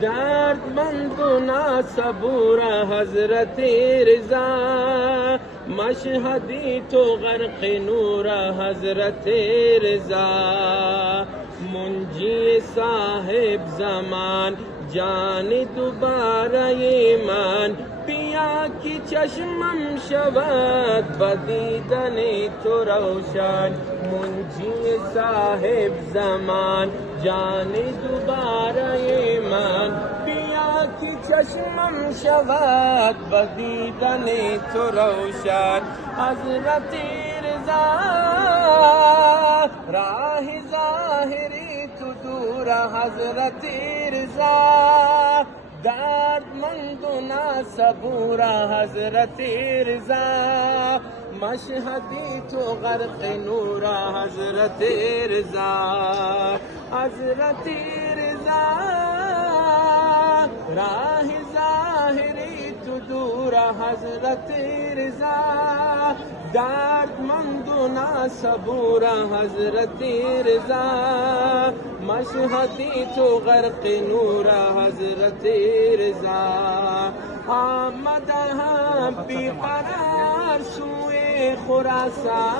دردمند و ناصبور حضرت رضا، مشهدی تو غرق نور حضرت رضا، منجی صاحب زمان جان دوباره من، بیا کی چشمم شود بدیدن تو روشن، منجی صاحب زمان جان دوباره من، بیا کی چشمم شود بدیدن تو روشن، حضرت رضا راه ظاهری تو دور حضرت رضا، دردمند و ناصبور حضرت رضا، مشهدی تو غرق نور حضرت رضا، حضرت رضا راه ظاهری تو دور حضرت رضا، دردمند و ناصبور حضرت رضا، مشهدی تو غرق نور حضرت رضا، آمده هم بی قرار سوی خراسان،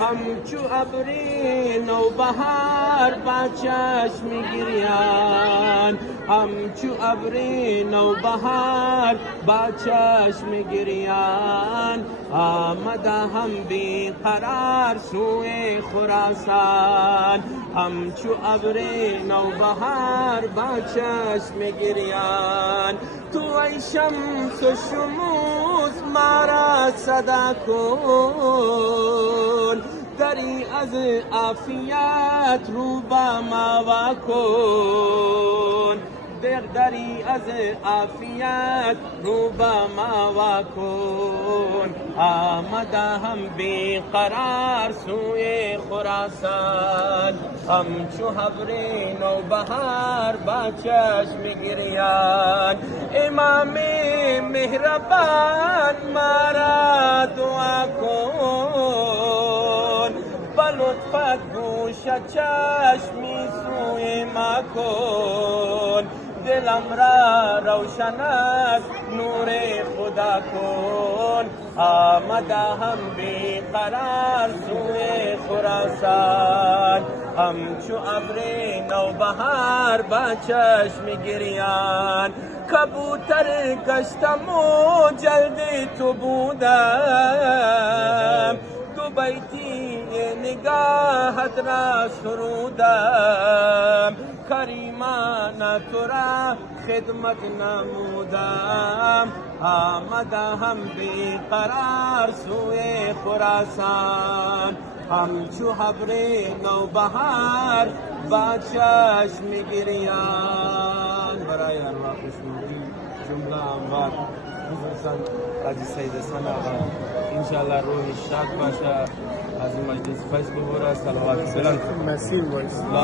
همچو ابری نوبهار با چشم گریان، همچو ابری نوبهار با چشم گریان، آمده هم بی قرار سوی خراسان، همچو ابری نوبهار با چشم گریان، تو ای شمس و شموس ما را صدا کن، دری از عافیت رو با ما وا کن، دری از عافیت رو با ما وا کن، آمده هم بی قرار سوی خراسان، همچو ابر نوبهار با چشم گریان، امام مهربان ما را دعا کن، بلطفت گوش چشمی سوی ما کن، دلم را روشن از نور خدا کن، آمده هم بی قرار سوی خراسان، همچو ابر نوبهار با چشم گریان، کبوتر گشتم و جلد تو بودم، دو بیتی نگاهت را سرودم، کریمان تو را خدمت نمودم، آمده هم بی قرار سوی خراسان، همچو ابر نوبهار با چشم گریان، برای ارواح خوشنودی جمله اموات خصوصا حاجی سید حسن آقا انشاءالله روح شاد باشه، از این مجلس فیض ببره، صلوات بلند مسیح وایس.